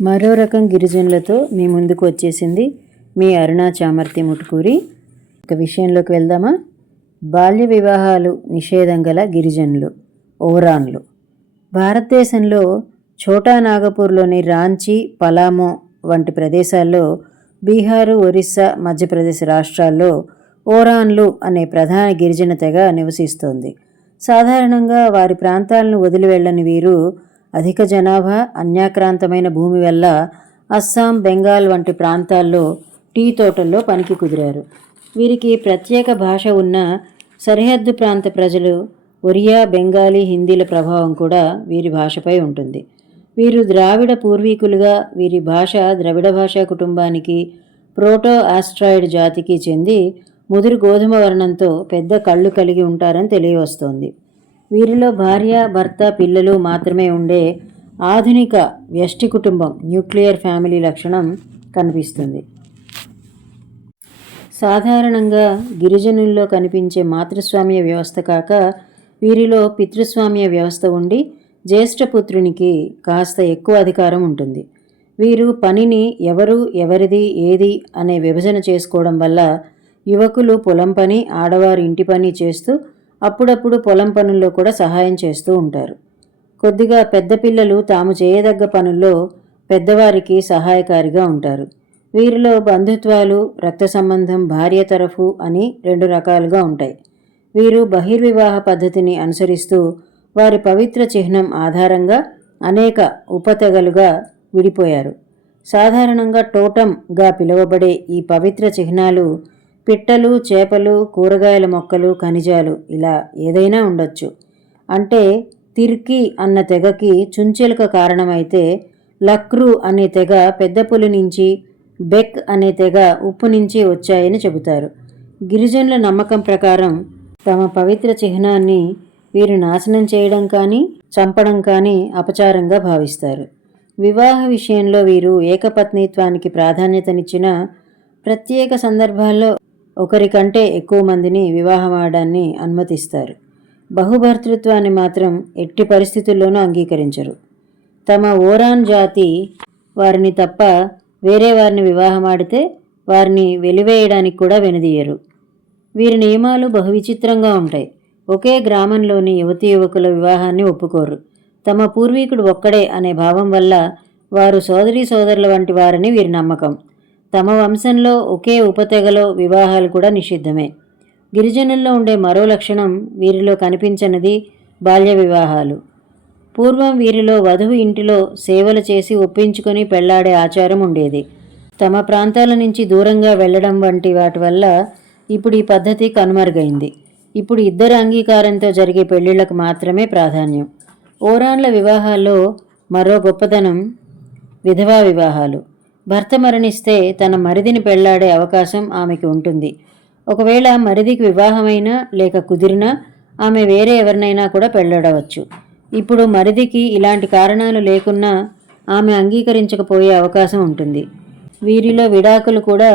మరో రకం గిరిజనులతో మీ ముందుకు వచ్చేసింది మీ అరుణా చామర్తి ముటుకూరి. ఒక విషయంలోకి వెళ్దామా? బాల్య వివాహాలు నిషేధం గల గిరిజనులు ఓరాన్లు. భారతదేశంలో ఛోటా నాగపూర్లోని రాంచీ, పలామో వంటి ప్రదేశాల్లో, బీహారు, ఒరిస్సా, మధ్యప్రదేశ్ రాష్ట్రాల్లో ఓరాన్లు అనే ప్రధాన గిరిజన తెగ నివసిస్తోంది. సాధారణంగా వారి ప్రాంతాలను వదిలి వెళ్ళని వీరు అధిక జనాభా, అన్యాక్రాంతమైన భూమి వల్ల అస్సాం, బెంగాల్ వంటి ప్రాంతాల్లో టీ తోటల్లో పనికి కుదిరారు. వీరికి ప్రత్యేక భాష ఉన్న సరిహద్దు ప్రాంత ప్రజలు ఒరియా, బెంగాలీ, హిందీల ప్రభావం కూడా వీరి భాషపై ఉంటుంది. వీరు ద్రావిడ పూర్వీకులుగా వీరి భాష ద్రవిడ భాషా కుటుంబానికి, ప్రోటో ఆస్ట్రాయిడ్ జాతికి చెంది ముదురు గోధుమ వర్ణంతో పెద్ద కళ్ళు కలిగి ఉంటారని తెలియవస్తోంది. వీరిలో భార్య, భర్త, పిల్లలు మాత్రమే ఉండే ఆధునిక వ్యష్టి కుటుంబం, న్యూక్లియర్ ఫ్యామిలీ లక్షణం కనిపిస్తుంది. సాధారణంగా గిరిజనుల్లో కనిపించే మాతృస్వామ్య వ్యవస్థ కాక వీరిలో పితృస్వామ్య వ్యవస్థ ఉండి జ్యేష్ఠపుత్రునికి కాస్త ఎక్కువ అధికారం ఉంటుంది. వీరు పనిని ఎవరు, ఎవరిది, ఏది అనే విభజన చేసుకోవడం వల్ల యువకులు పొలం పని, ఆడవారు ఇంటి పని చేస్తూ అప్పుడప్పుడు పొలం పనుల్లో కూడా సహాయం చేస్తూ ఉంటారు. కొద్దిగా పెద్ద పిల్లలు తాము చేయదగ్గ పనుల్లో పెద్దవారికి సహాయకారిగా ఉంటారు. వీరిలో బంధుత్వాలు, రక్త సంబంధం, భార్య తరఫు అని రెండు రకాలుగా ఉంటాయి. వీరు బహిర్వివాహ పద్ధతిని అనుసరిస్తూ వారి పవిత్ర చిహ్నం ఆధారంగా అనేక ఉపతెగలుగా విడిపోయారు. సాధారణంగా టోటంగా పిలువబడే ఈ పవిత్ర చిహ్నాలు పిట్టలు, చేపలు, కూరగాయల మొక్కలు, ఖనిజాలు ఇలా ఏదైనా ఉండొచ్చు. అంటే తిర్కీ అన్న తెగకి చుంచెలుక కారణమైతే, లక్రూ అనే తెగ పెద్ద పులి నుంచి, బెక్ అనే తెగ ఉప్పు నుంచి వచ్చాయని చెబుతారు. గిరిజనుల నమ్మకం ప్రకారం తమ పవిత్ర చిహ్నాన్ని వీరు నాశనం చేయడం కానీ, చంపడం కానీ అపచారంగా భావిస్తారు. వివాహ విషయంలో వీరు ఏకపత్నిత్వానికి ప్రాధాన్యతనిచ్చిన ప్రత్యేక సందర్భాల్లో ఒకరికంటే ఎక్కువ మందిని వివాహమాడడాన్ని అనుమతిస్తారు. బహుభర్తృత్వాన్ని మాత్రం ఎట్టి పరిస్థితుల్లోనూ అంగీకరించరు. తమ ఓరాన్ జాతి వారిని తప్ప వేరే వారిని వివాహమాడితే వారిని వెలివేయడానికి కూడా వెనుదీయరు. వీరి నియమాలు బహు విచిత్రంగా ఉంటాయి. ఒకే గ్రామంలోని యువతీ యువకుల వివాహాన్ని ఒప్పుకోరు. తమ పూర్వీకుడు ఒక్కడే అనే భావం వల్ల వారు సోదరీ సోదరుల వంటి వారని వీరి నమ్మకం. తమ వంశంలో ఒకే ఉపతెగలో వివాహాలు కూడా నిషిద్ధమే. గిరిజనుల్లో ఉండే మరో లక్షణం వీరిలో కనిపించనిది బాల్య వివాహాలు. పూర్వం వీరిలో వధువు ఇంటిలో సేవలు చేసి ఒప్పించుకొని పెళ్లాడే ఆచారం ఉండేది. తమ ప్రాంతాల నుంచి దూరంగా వెళ్లడం వంటి వాటి వల్ల ఇప్పుడు ఈ పద్ధతి కనుమరుగైంది. ఇప్పుడు ఇద్దరు అంగీకారంతో జరిగే పెళ్లిళ్లకు మాత్రమే ప్రాధాన్యం. ఓరాన్ల వివాహాల్లో మరో గొప్పదనం విధవా వివాహాలు. భర్త మరణిస్తే తన మరిదిని పెళ్లాడే అవకాశం ఆమెకి ఉంటుంది. ఒకవేళ మరిదికి వివాహమైనా లేక కుదిరినా ఆమె వేరే ఎవరినైనా కూడా పెళ్లాడవచ్చు. ఇప్పుడు మరిదికి ఇలాంటి కారణాలు లేకున్నా ఆమె అంగీకరించకపోయే అవకాశం ఉంటుంది. వీరిలో విడాకులు కూడా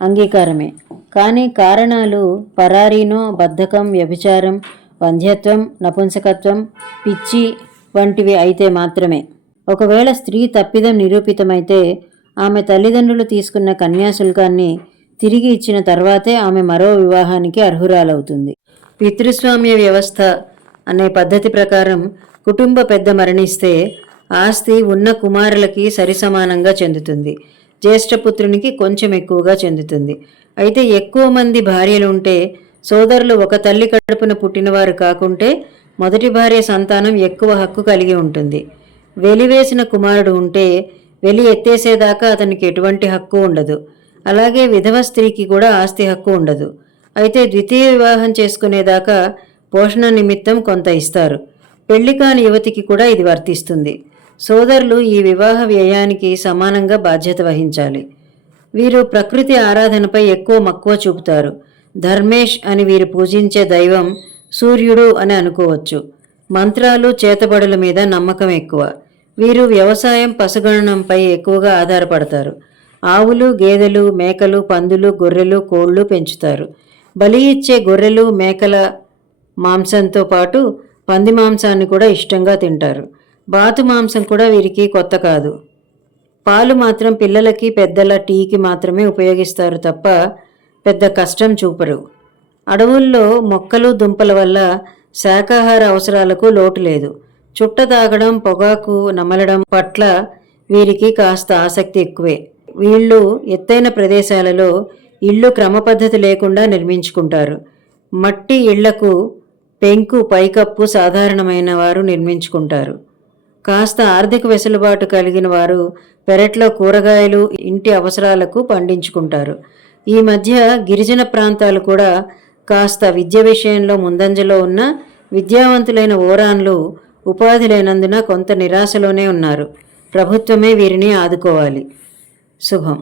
అంగీకారమే. కానీ కారణాలు పరారీనో, బద్ధకం, వ్యభిచారం, వంధ్యత్వం, నపుంసకత్వం, పిచ్చి వంటివి అయితే మాత్రమే. ఒకవేళ స్త్రీ తప్పిదం నిరూపితమైతే ఆమె తల్లిదండ్రులు తీసుకున్న కన్యాశుల్కాన్ని తిరిగి ఇచ్చిన తర్వాతే ఆమె మరో వివాహానికి అర్హురాలవుతుంది. పితృస్వామ్య వ్యవస్థ అనే పద్ధతి ప్రకారం కుటుంబ పెద్ద మరణిస్తే ఆస్తి ఉన్న కుమారులకి సరిసమానంగా చెందుతుంది. జ్యేష్ఠపుత్రునికి కొంచెం ఎక్కువగా చెందుతుంది. అయితే ఎక్కువ మంది భార్యలు ఉంటే సోదరులు ఒక తల్లి కడుపున పుట్టినవారు కాకుంటే మొదటి భార్య సంతానం ఎక్కువ హక్కు కలిగి ఉంటుంది. వెలివేసిన కుమారుడు ఉంటే వెలి ఎత్తేసేదాకా అతనికి ఎటువంటి హక్కు ఉండదు. అలాగే విధవ స్త్రీకి కూడా ఆస్తి హక్కు ఉండదు. అయితే ద్వితీయ వివాహం చేసుకునేదాకా పోషణ నిమిత్తం కొంత ఇస్తారు. పెళ్లి కాని యువతికి కూడా ఇది వర్తిస్తుంది. సోదరులు ఈ వివాహ వ్యయానికి సమానంగా బాధ్యత వహించాలి. వీరు ప్రకృతి ఆరాధనపై ఎక్కువ మక్కువ చూపుతారు. ధర్మేష్ అని వీరు పూజించే దైవం సూర్యుడు అని అనుకోవచ్చు. మంత్రాలు, చేతబడుల మీద నమ్మకం ఎక్కువ. వీరు వ్యవసాయం, పశుగణనంపై ఎక్కువగా ఆధారపడతారు. ఆవులు, గేదెలు, మేకలు, పందులు, గొర్రెలు, కోళ్లు పెంచుతారు. బలి ఇచ్చే గొర్రెలు, మేకల మాంసంతో పాటు పంది మాంసాన్ని కూడా ఇష్టంగా తింటారు. బాతు మాంసం కూడా వీరికి కొత్త కాదు. పాలు మాత్రం పిల్లలకి పెద్దల టీకి మాత్రమే ఉపయోగిస్తారు తప్ప పెద్ద కష్టం చూపరు. అడవుల్లో మొక్కలు దుంపల వల్ల శాకాహార అవసరాలకు లోటు లేదు. చుట్ట తాగడం, పొగాకు నమలడం పట్ల వీరికి కాస్త ఆసక్తి ఎక్కువే. వీళ్ళు ఎత్తైన ప్రదేశాలలో ఇళ్ళు క్రమపద్ధతి లేకుండా నిర్మించుకుంటారు. మట్టి ఇళ్లకు పెంకు పైకప్పు సాధారణమైన వారు నిర్మించుకుంటారు. కాస్త ఆర్థిక వెసులుబాటు కలిగిన వారు పెరట్లో కూరగాయలు ఇంటి అవసరాలకు పండించుకుంటారు. ఈ మధ్య గిరిజన ప్రాంతాలు కూడా కాస్త విద్య విషయంలో ముందంజలో ఉన్న విద్యావంతులైన ఓరాన్లు ఉపాధి లేనందున కొంత నిరాశలోనే ఉన్నారు. ప్రభుత్వమే వీరిని ఆదుకోవాలి. శుభం.